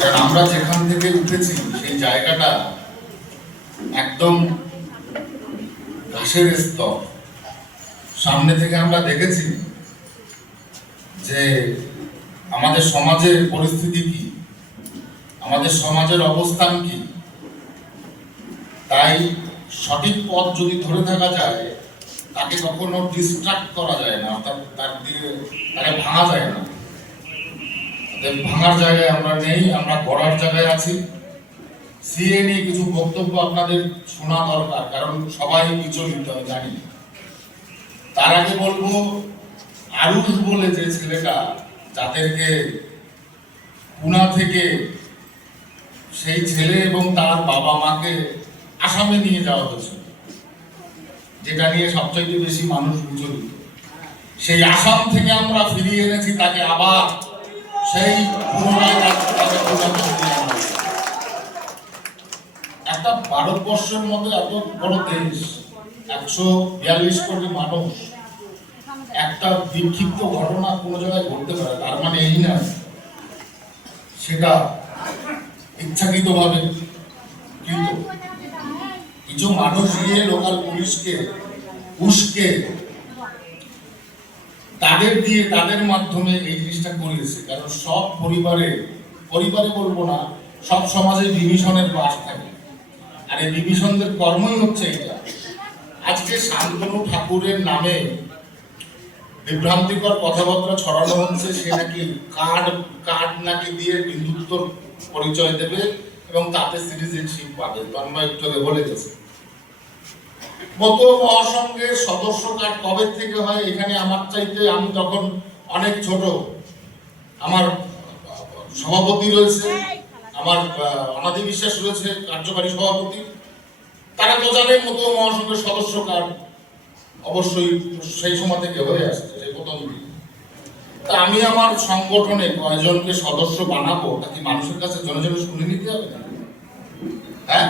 কারণ আমরা যেখান থেকে উঠেছি সেই জায়গাটা একদম ঘাসের স্তর। সামনে থেকে আমরা দেখেছি যে আমাদের সমাজের পরিস্থিতি কি, আমাদের সমাজের অবস্থান কি। তাই সঠিক পথ যদি ধরে থাকা যায় তাকে কখনো ডিস্ট্রাক্ট করা যায় না, অর্থাৎ তাকে ভাঙা যায় না। ভাঙার জায়গায় আমরা নেই, আমরা গড়ার জায়গায় আছি। সিএ নিয়ে কিছু বক্তব্য আপনাদের শোনা দরকার, কারণ সবাই বিচলিত জানি। তার আগে বলবো, আরুষ বলে যে ছেলেটা যাদেরকে পুনা থেকে সেই ছেলে এবং তার বাবা মাকে আসামে নিয়ে যাওয়া হয়েছে, যেটা নিয়ে সবচাইতে বেশি মানুষ বিচলিত। সেই আসাম থেকে আমরা ফিরিয়ে এনেছি তাকে, আবার সেই পুনরায় একটা ভারতবর্ষের মধ্যে এত বড় দেশ, 142 কোটি মানুষ, একটা বিক্ষিপ্ত ঘটনা কোনো জায়গায় ঘটতে পারে, তার মানে এই না সেটা ইচ্ছাকৃত ভাবে। কিন্তু কিছু মানুষ গিয়ে লোকাল পুলিশকে উস্কে তাদের দিয়ে তাদের মাধ্যমে এই জিনিসটা করিয়েছে। কারণ সব পরিবারে বলবো না, সব সমাজে ডিভিশনের বাস থাকে, আর এই ডিভিশনদের কর্মই হচ্ছে এটা। আজকে শান্তনু ঠাকুরের নামে বিভ্রান্তিকর কথাবার্তা ছড়ানো হচ্ছে, সে নাকি কার্ড নাকি দিয়ে বিন্দুত্তর পরিচয় দেবে এবং তাতে সিটিজেনশিপ পাবে। তন্ময় একটু বলে গেছে। মতো মহাসংঘের সদস্য কার্ড কবে থেকে হয় এখানে আমার চাইতে, আমি তখন অনেক ছোট, আমার সভাপতি রয়েছে, আমার অনাদি বিশ্বাস রয়েছে কার্যকারী সভাপতি, তারা তো জানে মতো মহাসংঘের সদস্য কার্ড অবশ্যই সেই সময় থেকে হয়ে আসছে, সেই প্রথম দিন। তা আমি আমার সংগঠনে কয়জনকে সদস্য বানাবো, তাকে মানুষের কাছে জনে শুনে নিতে হবে না? হ্যাঁ,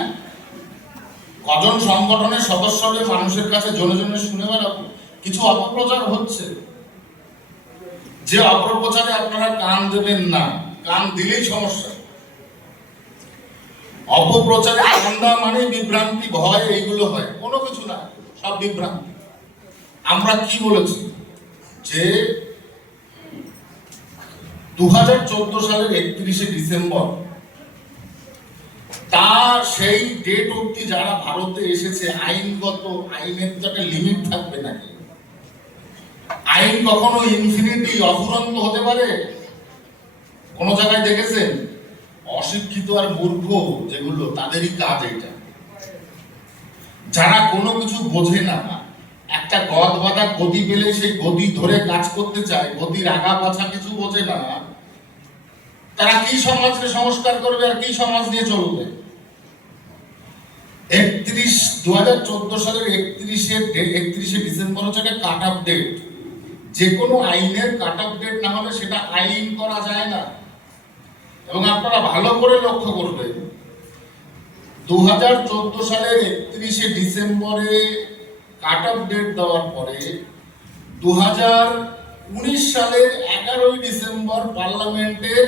কজন সংগঠনের সদস্যকে মানুষের কাছে জনে শুনে বেড়াবো? কিছু অপপ্রচার হচ্ছে, যে অপপ্রচারে আপনারা কান দেবেন না, কান দিলেই সমস্যা। অপপ্রচারে কান দেওয়া মানে বিভ্রান্তি, ভয়, এইগুলো হয়, কোনো কিছু না, সব বিভ্রান্তি। আমরা কি বলেছি যে 2014 সালের 31শে ডিসেম্বর তার সেই ডেট অবধি যারা ভারতে এসেছে, আইনের তো একটা লিমিট থাকবে নাকি? আইন কখনো ইনফিনিটি অফুরন্ত হতে পারে? কোন জায়গায় দেখেছেন? অশিক্ষিত আর মূর্খ যেগুলো, তাদেরই কাজ এটা। যারা কোনো কিছু বোঝে না, একটা গদ বাঁধা গতি পেলে সেই গতি ধরে কাজ করতে চায়, গতির আগা পাছা কিছু বোঝে না, তারা কি সমাজকে সংস্কার করবে আর কি সমাজ নিয়ে চলবে? 2014 সালের 31শে ডিসেম্বর হচ্ছে একটা কাট অফ ডেট। যে কোনো আইনের কাট অফ ডেট না হলে সেটা আইন করা যায় না। এবং আপনারা ভালো করে লক্ষ্য করবেন, 2014 সালের 31শে ডিসেম্বরে কাট অফ ডেট দেওয়ার পরে 2019 সালের 11ই ডিসেম্বর পার্লামেন্টের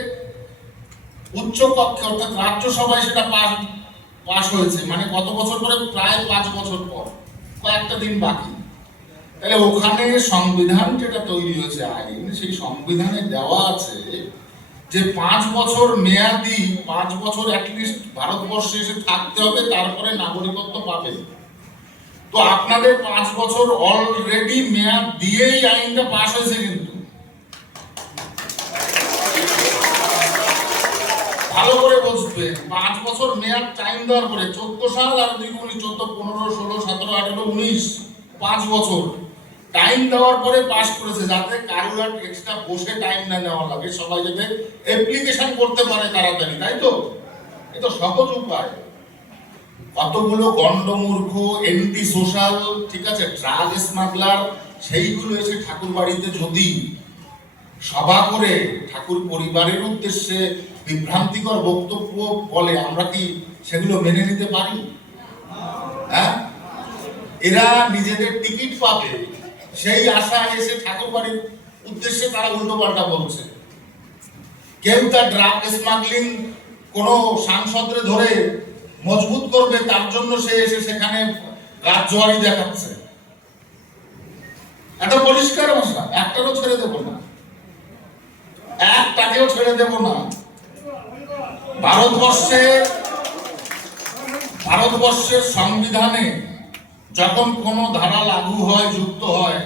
উচ্চ কক্ষে অর্থাৎ রাজ্যসভায় সেটা পাস হয়েছে। মানে কত বছর পরে? প্রায় 5 বছর পর, কয়েকটা দিন বাকি। তাহলে ওখানে সংবিধান যেটা তৈরি হয়েছে, আইন, সেই সংবিধানে দেওয়া আছে যে 5 বছর মেয়াদি, 5 বছর অ্যাটলিস্ট ভারতবর্ষে এসে থাকতে হবে, তারপরে নাগরিকত্ব পাবে। তো আপনাদের 5 বছর অলরেডি মেয়াদ দিয়েই আইনটা পাস হয়েছে। কিন্তু ভালো করে বুঝবেন, 5 বছর মেয়াদ টাইম দেওয়ার পরে 14 সাল আর 2019, 14, 15, 16, 17, 18, 19, 5 বছর টাইম দেওয়ার পরে পাস করেছে, যাতে কারোর আর এক্সট্রা বসে টাইম না নেওয়া লাগে, সবাই যাতে অ্যাপ্লিকেশন করতে পারে তাড়াতাড়ি। তাই তো? এটা সহজ উপায়। কতগুলো গন্ডমূর্খ, এন্টি সোশ্যাল, ঠিক আছে, ড্রাগ স্মাগলার, সেইগুলো এসে ঠাকুর বাড়িতে যদি সভা করে ঠাকুর পরিবারের উদ্দেশ্যে বিভ্রান্তিকর বক্তব্য বলে, আমরা কি সেগুলো মেনে নিতে পারি? হ্যাঁ, এরা নিজেদের টিকিট পাবে সেই আশা এসে ঠাকুর বাড়ির উদ্দেশ্যে তারা উল্টো পাল্টা বলছে। কেউ তার ড্রাগ স্মাগলিং কোনো সাংসদরে ধরে মজবুত করবে তার জন্য সে এসে সেখানে রাজজোয়ারি দেখাচ্ছে। এটা পরিষ্কার ভাষা, একটারও ছেড়ে দেব না, একটাকেও ছেড়ে দেব না। ভারতবর্ষের সংবিধানে যখন কোনো ধারা লাগু হয়, যুক্ত হয়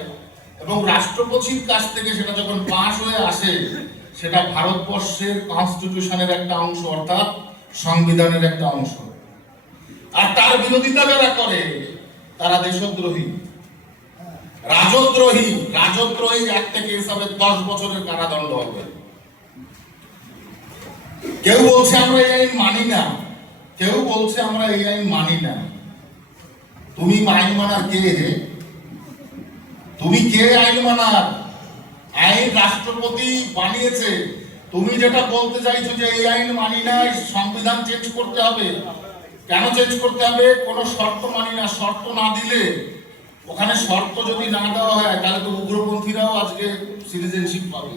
এবং রাষ্ট্রপতির কাছ থেকে সেটা যখন পাশ হয়ে আসে, সেটা ভারতবর্ষের কনস্টিটিউশনের একটা অংশ, অর্থাৎ সংবিধানের একটা অংশ। আর তার বিরোধিতা যারা করে তারা দেশদ্রোহী, রাজদ্রোহী। রাজদ্রোহীর একটা কেস হবে 10 বছরের কারাদণ্ড হবে। কেউ বলছে আমরা এই আইন মানি না, কেউ বলছে আমরা এই আইন মানি না। তুমি আইন মানার কে? তুমি কে আইন মানার? আইন রাষ্ট্রপতি বানিয়েছে। তুমি যেটা বলতে চাইছো যে এই আইন মানি না, সংবিধান চেঞ্জ করতে হবে। কেন চেঞ্জ করতে হবে? কোনো শর্ত মানি না। শর্ত না দিলে, ওখানে শর্ত যদি না দেওয়া হয় তাহলে তো উগ্রপন্থীরাও আজকে সিটিজেনশিপ পাবে,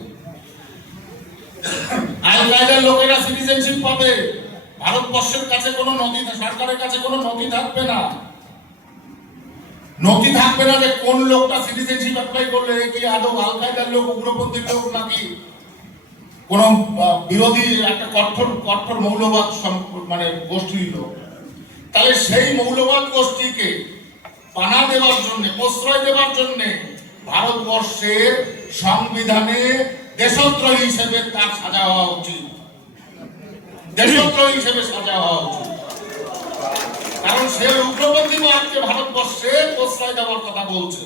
আল কায়দার লোকেরা সিটিজেনশিপ পাবে। ভারতবর্ষের কাছে কোনো নথি, সরকারের কাছে কোনো নথি থাকবে না। নথি থাকবে না যে কোন লোকটা সিটিজেনশিপ অ্যাপ্লাই করলে কি আদৌ আল কায়দার লোক, উগ্রপন্থীর লোক, নাকি কোন বিরোধী একটা কঠোর মৌলবাদ মানে গোষ্ঠীর লোক। তাহলে সেই মৌলবাদ গোষ্ঠীকে পানা দেওয়ার জন্য, প্রশ্রয় দেওয়ার জন্য ভারতবর্ষের সংবিধানে দেশদ্রোহী হিসেবে তার সাজা হওয়া উচিত, দেশদ্রোহী হিসেবে সাজা হওয়া উচিত। কারণ সে উগ্রপন্থীবাদকে ভারতবর্ষে প্রশ্রয় দেওয়ার কথা বলছে।